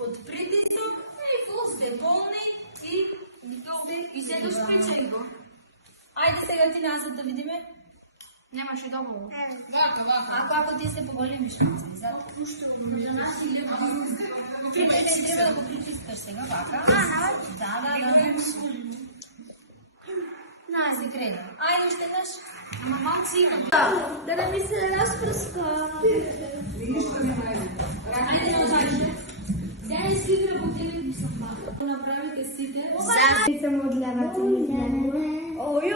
под притисок и сте болни и се дошпичай го. Айде сега ти назад да видиме. Нямаше долу. Ако ти сте по-големи, ще трябва да го притискаш сега, вака. Да. Се креда. Айде още наш. Да не ми се разпръска. Айде назад. Сега изкидра по тебе да направите сите. Съм от лявата ми. Ой.